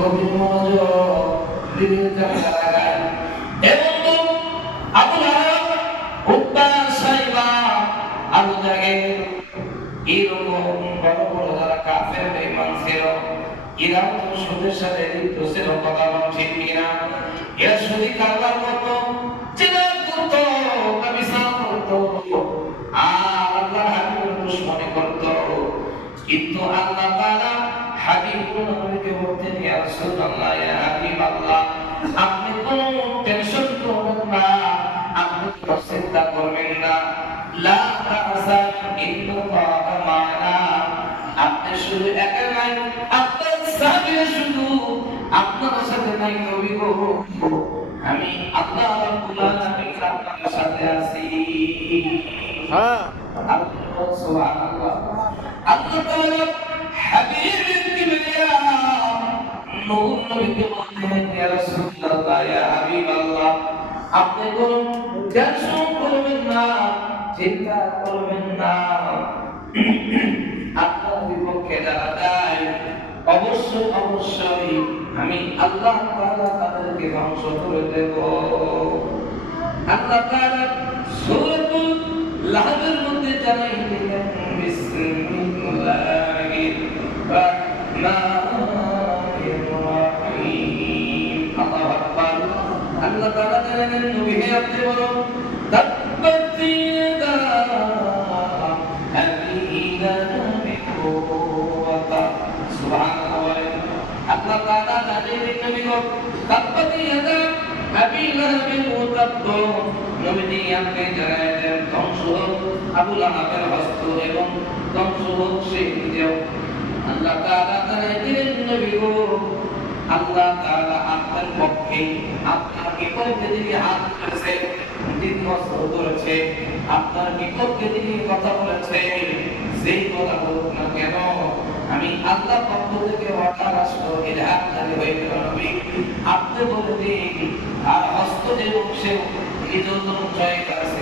গভীর মনোযোগ দিনের জায়গা লাগায় এবং আবু লাহাব উতবা সাইবা আবু জাহেল এরকম বড় বড় যারা কাফের বেঈমান ছিল এরাও তো সুদের সাথে লিপ্ত ছিল, কথা বল ঠিক কিনা? এরা সুদি কারবার করতো, জিনাত করতো, ব্যভিচার করতো, আর আল্লাহর হাবিবের দুশমনি করতো। কিন্তু আল্লাহ তাআলা হাবিবুর নবীকে বলতেন, ইয়া রাসূলুল্লাহ, ইয়া হাবিবাল্লাহ, আপনি কোনো টেনশন করবেন না, আপনি কোনো চিন্তা করবেন না, লা তাহজান ইন্নাল্লাহা মা'ানা। আপনি শুধু একা নাই, আপনার সাহাবীরা শুধু আপনার সাথে নাই নবী গো, আমি আল্লাহ রাব্বুল আলামিন আপনার সাথে আছি। হ্যাঁ, আল্লাহ সুবহানাল্লাহ। আল্লাহ তাআলা হাবিবের কিবরিয়া নূর নবীকে বলতেন, ইয়া রাসূলুল্লাহ, ইয়া হাবিবাল্লাহ, আপনি কোনো টেনশন করবেন না, চিন্তা করবেন না, আপনার বিপক্ষে যারা যায় অবশ্যই অবশ্যই আমি আল্লাহ তাআলা তাদেরকে ধ্বংস করে দেব। আল্লাহ তাআলা সূরাতুল লাহবের মধ্যে জানাই দিলেন, বিসমিল্লাহির রাহমানির রাহিম। আল্লাহু আকবার। আল্লাহ তাআলা জানেন, নবী হে আপনি বলুন, তাব্বাত ইয়াদা আবি লাহাবিন ওয়া তাব। সুবহানাল্লাহ। আল্লাহ তাআলা জানেন, নবী গো, তাব্বাত ইয়াদা আবি লাহাবিন ওয়া তাব। নবীজি আপনি জানায় দেন, ধ্বংস হোক আবু লাহাবের হস্ত এবং ধ্বংস হোক সে নিজেও। আল্লাহ তাআলা জানায় দিলেন, নবী গো, আল্লাহ তাআলা আপনার পক্ষে, আপনার বিপক্ষে যিনি হাত তুলেছে, যিনি অস্ত্র ধরেছে, আপনার বিপক্ষে যিনি কথা বলেছে, যেই কথা বলুক না কেন, আমি আল্লাহ পক্ষ থেকে অর্ডার আসলো, ইলহাম জারি হয়ে গেল, নবী আপনি বলে দিন আর হস্ত যে বংশে নিজের জয় করেছে,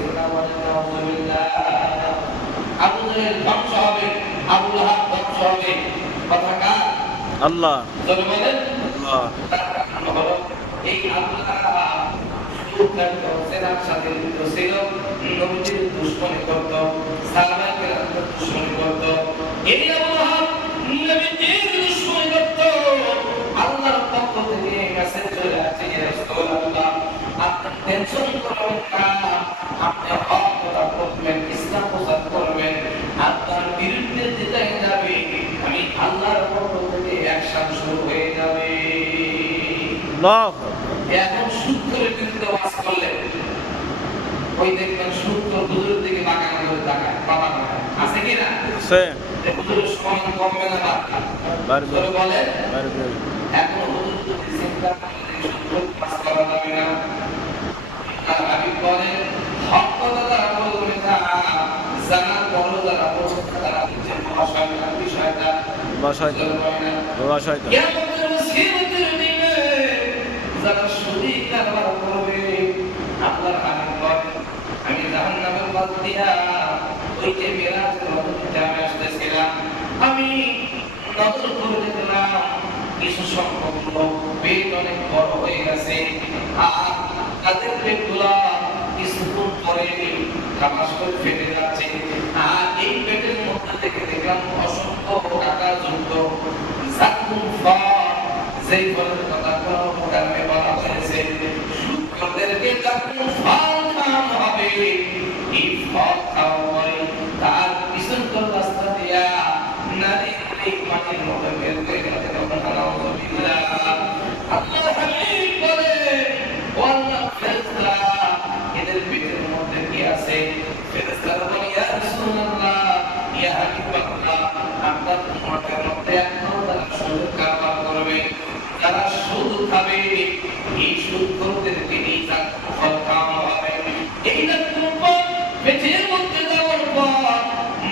আবু জাহেল ধ্বংস হবে, আবু লাহাব ধ্বংস হবে। কথা কার? আল্লাহ। জোরে বলেন আল্লাহ। এই আবু লাহাব সেনার সাথে যুক্ত ছিল, নবীজির দুশমনি করত, সাহাবায়ে কেরামের দুশমনি করত। এই আবু লাহাব নবীজির দুশমনি করত। আল্লাহর পক্ষ থেকে মেসেজ চলে আসে, ইয়া রাসূলুল্লাহ, আপনি টেনশন করবেন না, আপনি হক কথা বলবেন, ইসলাম প্রচার করবেন, আপনার বিরুদ্ধে যেটা যাবে আমি আল্লাহর পক্ষ থেকে অ্যাকশন শুরু হয়ে যাবে। আল্লাহ। এখন সুদ করে বিরুদ্ধে ওয়াজ করলে ওই দেখবেন সুদ তো হুজুরের দিকে বাঁকা করে তাকায়, বাবা আছে কি না? আছে। হুজুরের সমান কমবে না বাড়বে, বলে বাড়বে। এখন হুজুর যদি চিন্তা করে সুদ পাস করা যাবে না, আর আমি বলে হক কথা যারা বলবে না, জানার বড় যারা বলবে তারা হচ্ছে মহাশয়তান, বিষয়টা মহাশয়তান। কিয়ামতের মুসিবতের দিনে যারা সুদি কারবার করবে, আল্লাহর হাবিব বলেন, আমি জাহান্নামের পথ দিয়া ওই যে মেরাজের নদীতে আমি আসতেছিলাম, আমি নজর করে দেখলাম কিছু সংখ্যক লোক পেট অনেক বড় হয়ে গেছে, আর তাদের পেটগুলা কিছুক্ষণ পরে খামাস করে ফেটে যাচ্ছে, আর এই পেটের মধ্যে থেকে দেখলাম অসংখ্য টাকা যুক্ত জাকুম ফল, যেই ফলের কথা কোরআনে বলা হয়েছে, সুদখোরদেরকে জাকুম ফল খাওয়ানো হবে। এই ফল খাওয়া পরে তার পিছনকার রাস্তা দিয়া নারী মাটির মধ্যে বের হয়ে গেছে। আল্লাহর হাবিব বলে, ও আল্লাহর ফেরেশতা, এদের পেটের মধ্যে কি আছে? ফেরেশতারা বলে, ইয়া রাসূলুল্লাহ, ইয়া হাবিবাল্লাহ, আপনার উম্মতের মধ্যে একদম তারা সুদ কারবার করবে, তারা সুদ খাবে, এই সুদখোরদেরকে এই জাকুম ফল খাওয়ানো হবে। এই জাকুম ফল পেটের মধ্যে যাওয়ার পর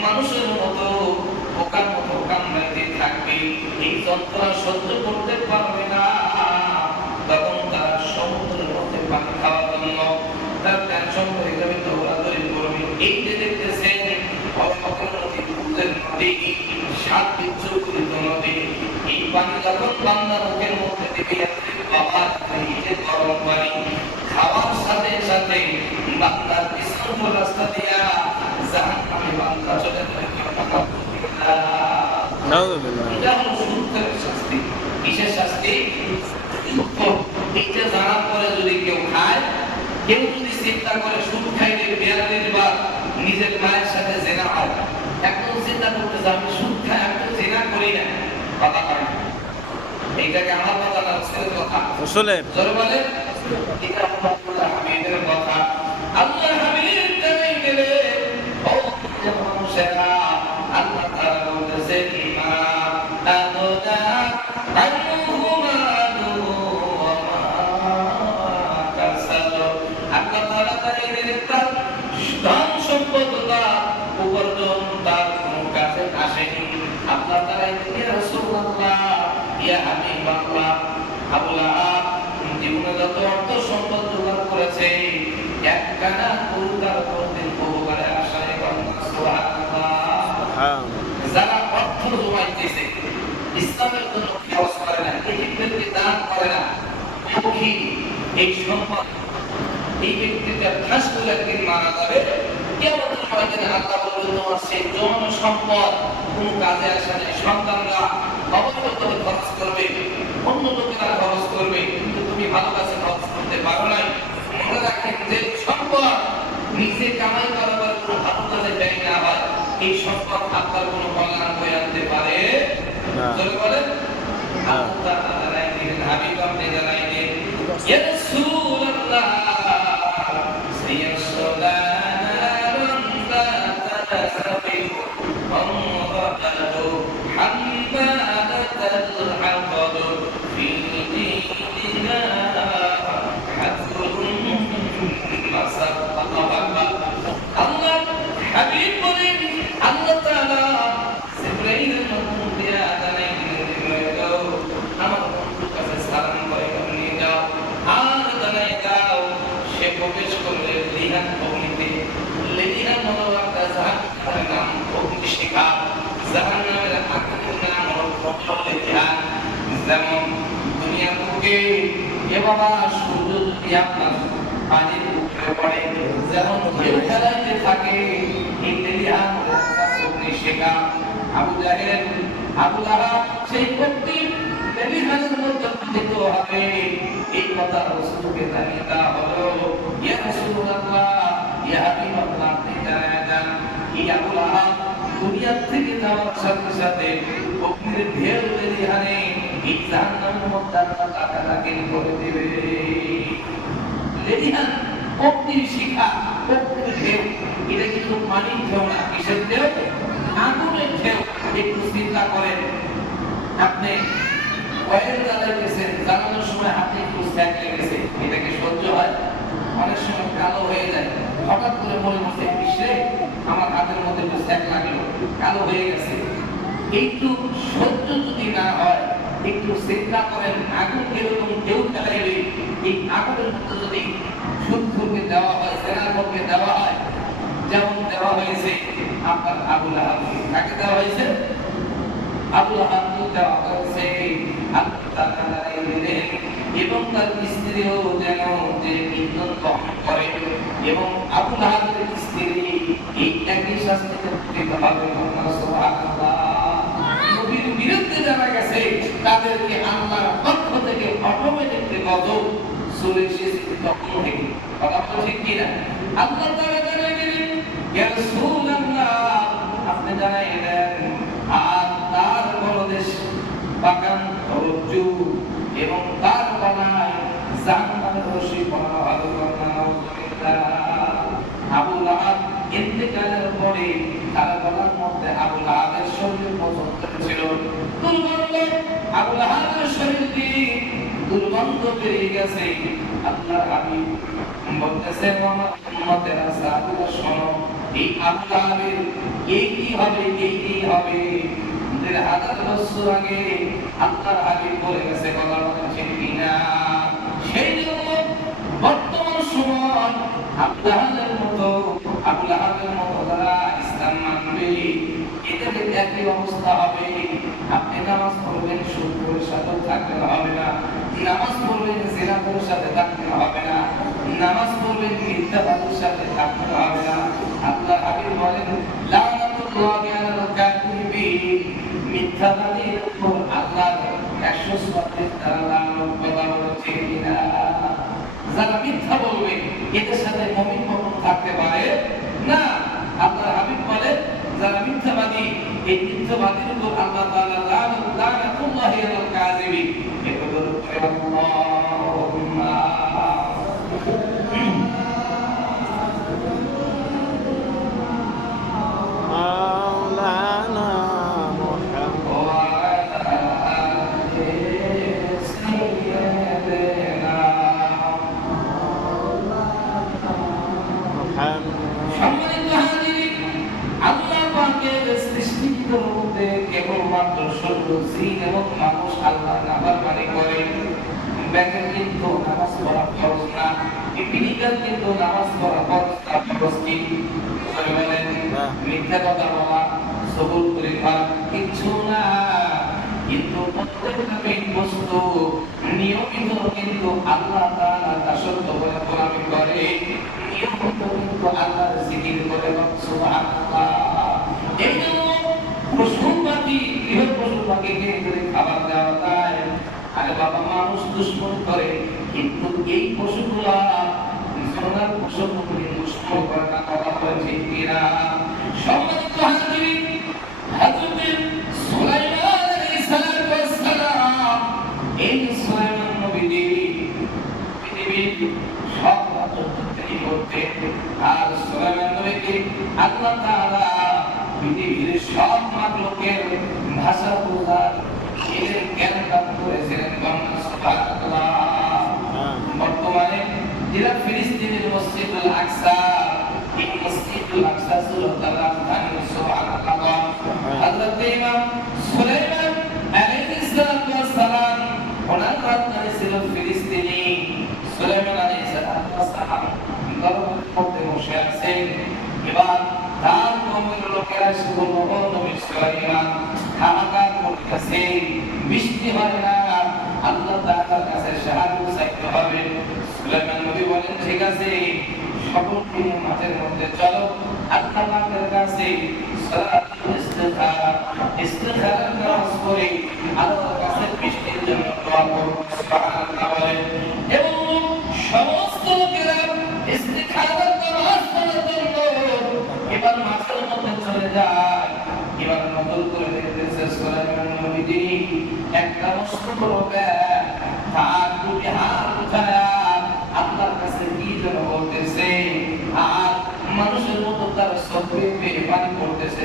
মানুষের মতো পোকার মতো কামড়াইতে থাকবে, এই যন্ত্রণা সহ্য করতে পারবে না, তখন তারা সমুদ্রের মধ্যে পানি খাওয়ার জন্য তার টেনশন হয়ে যাবে, দৌড়াদৌড়ি করবে। এই যে দেখতেছেন নদী দুধের নদী, সাত বিচ্ছুরিত নদী। এই পানি যখন বান্দার মুখের মধ্যে দিবে, বাবা এই যে গরম পানি খাওয়ার সাথে সাথে বান্দার বিশুদ্ধ রাস্তা দিয়া জাহান্নামে বান্দা চলে যাবে। এটা হলো সুখের শাস্তি। কিসের শাস্তি? এইটা জানার পরে যদি কেউ খায়, কেউ যদি চিন্তা করে সুদ খাইলে 42 বার নিজের মায়ের সাথে জেনা হয়, এখন চিন্তা করতে যে আমি সুদ খাই, আমি তো জেনা করি না, কথা কয় না। এইটাকে আমার কথা না, ছেলের কথা। আসলে জোরে বলে এটা আল্লাহ হাবিবের কথা। আল্লাহ হাবিব জানাই গেলে ও মানুষেরা, আল্লাহ তাআলা বলতেছে মা আদনা আনহুমা ধন সম্পদ উপার্জন তার কোনো কাজে আসেনি। আপনার দ্বারা ইয়া রাসূলুল্লাহ, ইয়া হাবিবাল্লাহ, আবু লাহাব জীবনে যত অর্থ সম্পদ জোগাড় করেছে, একখানা পুরুতার কোনদিন উপকারে আসায় সুবহানাল্লাহ। যারা অর্থ জমাইতেছে, ইসলামের জন্য খরচ করে না, এদিকে দান করে না, এই সম্পদ এই ব্যক্তিটা ঠাস করে একদিন মারা যাবে। কিয়ামতের ময়দানে আল্লাহ বলবেন তোমার সেই জন সম্পদ কোন কাজে আসে না, সন্তানরা অবৈধভাবে খরচ করবে, অন্য লোকেরা খরচ করবে, কিন্তু তুমি ভালো কাজে খরচ করতে পারো নাই। মনে রাখেন যে সম্পদ নিজে কামাই করার পর কোনো ভালো কাজে ব্যয় না হয়, এই সম্পদ আপনার কোনো কল্যাণ হয়ে আনতে পারে না। বলেন আল্লাহ জানাই দিলেন, হাবিব আপনি জানাই দিন, ইয়া রাসূলুল্লাহ প্রবেশ করলে লিহান অগ্নিতে, লিহান হলো একটা জাহান্নামের নাম, অগ্নিশিখা। জাহান্নামের আগুনের নাম হলো লিহান। যেমন দুনিয়ার বুকে এ বাবা সূর্য যদি আপনার পানির উপরে পড়ে, যেমন ঢেউ খেলাইতে থাকে, এই লিহান অগ্নিশিখা। আবু জাহেল, আবু লাহাব সেই ব্যক্তি লিহানের মধ্যে পতিত হবে। এই কথা রাসূলকে জানিয়ে দেওয়া হলো, ইয়া রাসূলুল্লাহ, ইয়া হাবিবাল্লাহ, আপনি জানায় দেন এই আবু লাহাব দুনিয়া থেকে যাওয়ার সাথে সাথে অগ্নির ঢেউ লিহানে এই জাহান্নামের মধ্যে আল্লাহ তাকে দাখিল করে দিবে। লিহান অগ্নির শিখা, অগ্নির ঢেউ, এটা কিন্তু পানির ঢেউ না। কিসের ঢেউ? আগুনের ঢেউ। একটু চিন্তা করেন, আপনি অয়েল জ্বালাইতেছেন, জ্বালানোর সময় হাতে একটু স্যাক লেগেছে, এটা কি সহ্য হয়? অনেক সময় কালো হয়ে যায়, হঠাৎ করে মনে হচ্ছে বিশ্বে আমার হাতের মধ্যে একটু স্যাক লাগলো, কালো হয়ে গেছে। একটু সহ্য যদি না হয়, একটু চিন্তা করেন আগুন কিরকম ঢেউ খেলাইবে। এই আগুনের মধ্যে যদি শুদ্ধকে দেওয়া হয়, সেনাপতিকে দেওয়া হয়, যেমন দেওয়া হয়েছে আপনার আবু লাহাবকে। কাকে দেওয়া হয়েছে? আবু লাহাবকে দেওয়া হয়েছে। এবং তার স্ত্রীও যেন যে ইন্ধন দহন করে, এবং আবু লাহাবের স্ত্রী এই একই শাস্তিতে পতিত হবে। সুবহানাল্লাহ। নবীর বিরুদ্ধে যারা গেছে তাদেরকে আল্লাহর পক্ষ থেকে অটোমেটিকলি গজব চলে এসেছে তখন থেকে। কথা বলা ঠিক কিনা? আল্লাহ তাআলা জানাই দিলেন, ইয়া রাসূলুল্লাহ, আপনি জানাই দেন আর তার পরদেশ বাগান রজ্জু এবং তার গলায় জাহান্নামের রশি বাঁধা হলো। আবু লাহাব ইন্তেকালের পরে তার গলার মধ্যে আবু লাহাবের শরীর পর্যন্ত ছিল দুর্গন্ধ। আবু লাহাবের শরীর দিয়ে দুর্গন্ধ বেরিয়ে গেছে। আল্লাহর হাবিব বলতেছেন, আমার উম্মতেরা সাহাবীরা শোনো, এই আবু লাহাবের এই কি হবে, এই হবে। 1000 বছর আগে আল্লাহর হাবিব বলে গেছে, কথা বলা ঠিক কিনা? সেই জন্য বর্তমান সময় আবু লাহাবের মতো যারা ইসলাম মানবে, এদের মিথ্যাবাদীর উপর আল্লাহ 136 ধারা লাগানোর কথা বলেছে কিনা? যারা মিথ্যা বলবে এদের সাথে মুমিন কখনো থাকতে পারে না। আল্লাহর হাবিব বলে যারা মিথ্যাবাদী, এই মিথ্যাবাদীর উপর আল্লাহ তাআলা লানাতুল্লাহি আলাল কাযিবিন, এগুলোর উপরে আল্লাহুম্মা مولانا محمد ওয়া আলা আলি সাইয়্যিদিনা। محمد সম্মানিত হাজিরিন, আল্লাহ পাকের সৃষ্টির মধ্যে কেবলমাত্র শুধু জিন এবং মানুষ আল্লাহর নাফরমানি করে। বেকার কিন্তু নামাজ পড়া ফরজ না, পিপিলিকার কিন্তু নামাজ পড়া ফরজ না। ফরজ কি? সবাই বলেন। মিথ্যা কথা বলা, সবুর করে খাওয়া কিচ্ছু না। কিন্তু প্রত্যেকটা বস্তু নিয়মিত কিন্তু আল্লাহ তাআলা দাসত্ব করে গোলামি করে, নিয়মিত কিন্তু আল্লাহর জিকির করে। সুবহানাল্লাহ। এই জন্য পশু পাখি, গৃহ পশু পাখিকে করে খাবার দেওয়া যায়। আরে বাবা, মানুষ দুশ্মন করে, কিন্তু এই পশুগুলা সোনার পশুগুলি দুশ্মন করে না। কথা বলছে কিনা? সম্মানিত হাজিরিন, হযরত সুলাইমান আলাইহিস সালাম, এই সুলাইমান নবী পৃথিবীর সব রাজত্ব তিনি করতেন। আর সুলাইমান নবীকে আল্লাহ তাআলা পৃথিবীর সব মাখলুকের ভাষা বোঝার এদের জ্ঞান দান করেছিলেন। সুবহানাল্লাহ। বর্তমানে যেটা ফিলিস্তিনের মসজিদুল আকসা, এই মসজিদুল আকসা ছিল তার রাজধানী। সুবহানাল্লাহ। হযরত ইমাম সুলাইমান আলাইহিস সালাম ওনার রাজধানী ছিল ফিলিস্তিনে। সুলাইমান আলাইহিস সালাম দরবারের মধ্যে বসে আছেন। এবার তার কওমের লোকেরা শুধু নবী সুলাইমান হাহাকার করতেছে, বৃষ্টি হয় না, আল্লাহ তাআলার কাছে সাহায্য চাইতে হবে। সুলাইমান নবী বলেন, ঠিক আছে, সকলকে মাঠের মধ্যে চলো, আল্লাহ পাকের কাছে সালাতুল ইস্তিখারা নামাজ পড়ে আল্লাহর কাছে বৃষ্টির জন্য দোয়া করো। সুবহানাল্লাহ বলেন। এবং সমস্ত লোকেরা ইস্তিখারার নামাজ পড়ার জন্য এবার মাঠের মধ্যে চলে যায়। এবার নজর করে দেখতেছে সুলাইমান নবী একটা বস্তু করবে, তার দুটি হাত উঠায়া আল্লাহর কাছে কি যেন বলতেছে, আর মানুষের মতো তার সবকে পানি করতেছে।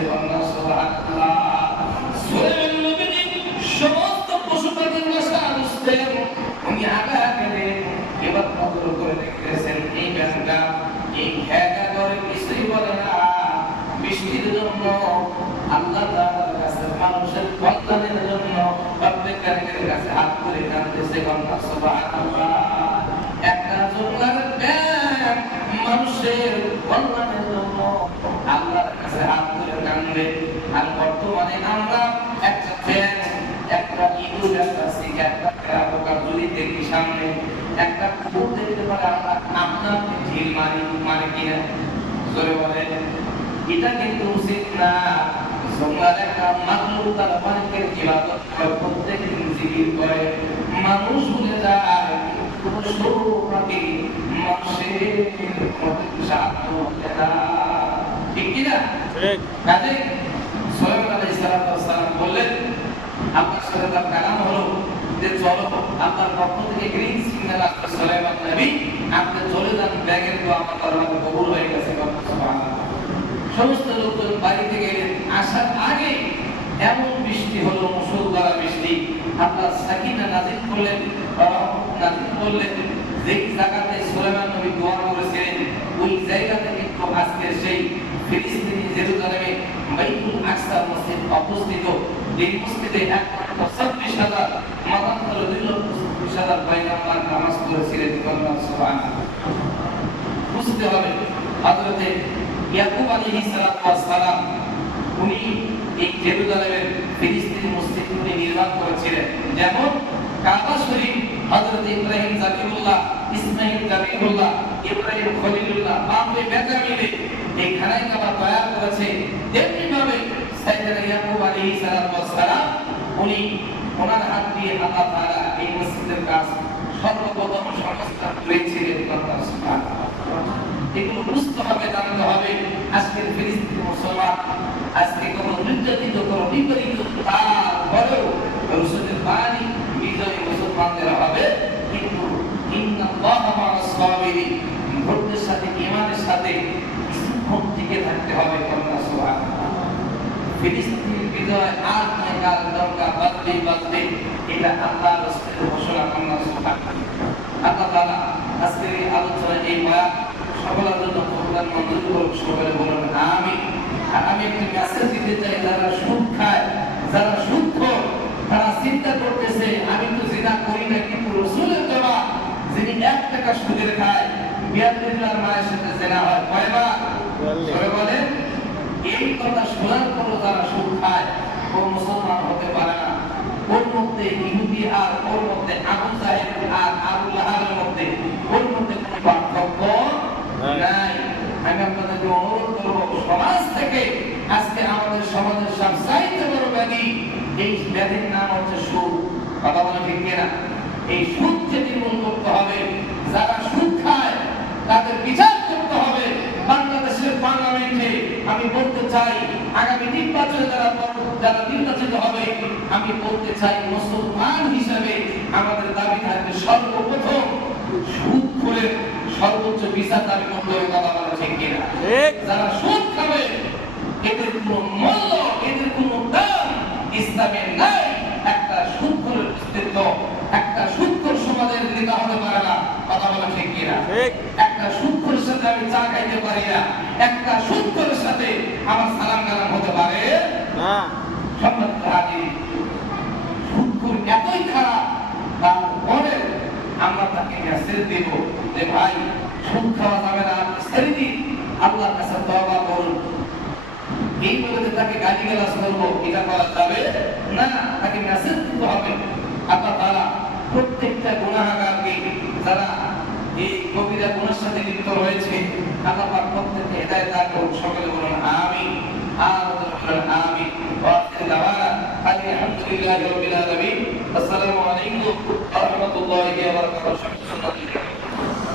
সুবহানাল্লাহ। সুলাইমান নবী সমস্ত পশু পাখির ভাষা বুঝতেন, উনি আগে গেলেন। এবার নজর করে দেখতেছেন এই ব্যাংকটা, এই খেয়া করে কিছুই বলে না। বৃষ্টির জন্য আল্লাহ তাআলার কাছে, মানুষের কল্যাণের জন্য প্রত্যেকের কাছে হাত তুলে কাঁদতেছে। সুবহানাল্লাহ। একটা জঙ্গলের ব্যাঙ মানুষের কল্যাণের জন্য আল্লাহর কাছে হাত তুলে কাঁদে। আর বর্তমানে আমরা একটা ব্যাঙ, একটা ইঁদুর, একটা শিকা, একটা পোকা যদি দেখি সামনে, একটা কুকুর দেখতে পারে, আমরা আপনার ঢিল মারি কিনা? জোরে বলেন। এটা কিন্তু উচিত না। জঙ্গলের একটা মাখলুক তার মালিকের ইবাদত করে, প্রত্যেকদিন জিকির করে, মানুষ ভুলে যায় পশু পাখি মানুষের সাহায্য করে না। ঠিক কিনা? ঠিক। কাজে সুলাইমান আলাইহিস সালাম বললেন, আপনার সাথে তার কালাম হলো যে চলো, আপনার পক্ষ থেকে গ্রিন সিগন্যাল আসবে, সুলাইমান নবী আপনি চলে যান, ব্যাগের তো আমার দরবারে কবুল হয়ে গেছে। সুবহানাল্লাহ। সমস্ত লোকজন বাড়িতে গেলেন। আসার আগে এমন বৃষ্টি হলো, মুষলধারে বৃষ্টি। আল্লাহ সাকিনা নাযিল করলেন, নাযিল করলেন। যেই জায়গাতে সুলাইমান নবী দোয়া করেছিলেন, ওই জায়গাতে কিন্তু আজকে সেই ফিলিস্তিনি জেরুজালেমে বাইতুল আকসা মসজিদ অবস্থিত। এই মসজিদে একমাত্র 26,000 মাতান্তর 2,26,000 পয়গম্বর নামাজ পড়েছিলেন। সুবহানাল্লাহ। বুঝতে হবে, হযরতে ইয়াকুব আলাইহিস সালাম উনি এই জেরুজালেমের ফিলিস্তিনি মসজিদ উনি নির্মাণ করেছিলেন। যেমন কাবা শরীফ হযরত ইব্রাহিম জাকিরুল্লাহ, ইসমাঈল জাকিরুল্লাহ, ইব্রাহিম খলিলুল্লাহ, বাপরে বেটা মিলে এই খানায় কাবা তৈরি করেছে। তেমনি ভাবে সাইয়েদনা ইয়াকুব আলাইহিস সালাম উনি ওনার হাত দিয়ে আল্লাহ তাআলা এই মসজিদের কাজ সর্বপ্রথম সংস্কার করেছিলেন। এগুলো বুঝতে হবে, জানতে হবে। আজকের ফিলিস্তিনি মুসলমান আজকে কোন নির্যাতিত, কোন নিপীড়িত, তারপরেও রসুলের বাণী বিজয়ী মুসলমানদের হবে। কিন্তু ইন্নাল্লাহা মা'আস সাবিরিন, ধৈর্যের সাথে, ঈমানের সাথে কিছুক্ষণ টিকে থাকতে হবে। সুবহানাল্লাহ। ফিলিস্তিনের বিজয় আর কাল দরকার বাজতে এটা আল্লাহ রাসূলের ঘোষণা। আল্লাহ তাআলা আজকের এই আলোচনা, এই বয়ান সকলের জন্য কল্যাণ মঞ্জুর করুন। সকলে বলুন আমিন। আর আমি একটি মেসেজ দিতে চাই, যারা সুদ খায়, যারা সুদখোর, তারা চিন্তা করতেছে আমি তো জিনা করি না, কিন্তু রাসূলের দেওয়া যিনি 1 টাকা সুদের খায় 42 বার মায়ের সাথে জিনা হয় কয়বার? সবাই বলেন। এই কথা শোনার পরও যারা সুদ খায় ও মুসলমান হতে পারে না। ওর মধ্যে ইহুদি আর ওর মধ্যে আবু জাহেল আর আবু লাহাবের মধ্যে ওর মধ্যে কোনো পার্থক্য নাই। আমি আপনাদেরকে অনুরোধ করবো, সমাজ থেকে আজকে আমাদের সমাজের সবচাইতে বড় ব্যাধি, এই ব্যাধির নাম হচ্ছে সুদ। কথা বলে ঠিক কিনা? এই সুদকে নির্মূল করতে হবে। যারা সুদ খায় তাদের বিচার করতে হবে। বাংলাদেশের পার্লামেন্টে আমি বলতে চাই, আগামী নির্বাচনে যারা নির্বাচিত হবে, আমি বলতে চাই মুসলমান হিসাবে আমাদের দাবি থাকবে সর্বপ্রথম সুদখোরের সর্বোচ্চ বিচার দাবি করতে হবে। কথা বলা ঠিক কিনা? যারা সুদ খাবে এদের কোনো মূল্য, এদের কোনো দাম ইসলামে নাই। একটা সুদখোরের অস্তিত্ব, একটা সুদখোর সমাজের নেতা হতে পারে না। কথা বলা ঠিক কিনা? একটা সুদখোরের সাথে আমি চা খাইতে পারি না, একটা সুদখোরের সাথে আমার সালাম কালাম হতে পারে না। সম্মানিত হাজির, সুদখোর এতই খারাপ, তারপরে আমরা তাকে মেসেজ দেব যে ভাই সুদ খাওয়া যাবে না, আপনি ছেড়ে দিন, আল্লাহর কাছে তওবা করুন। এই বলে তাকে গালিগালাজ করবো, এটা করা যাবে না। তাকে মেসেজ দিতে হবে। আল্লাহ তাআলা প্রত্যেকটা গুনাহগারকে, যারা এই কবিরা গুনাহের সাথে লিপ্ত রয়েছে, আল্লাহ পাক প্রত্যেককে হেদায়েত দান করুন।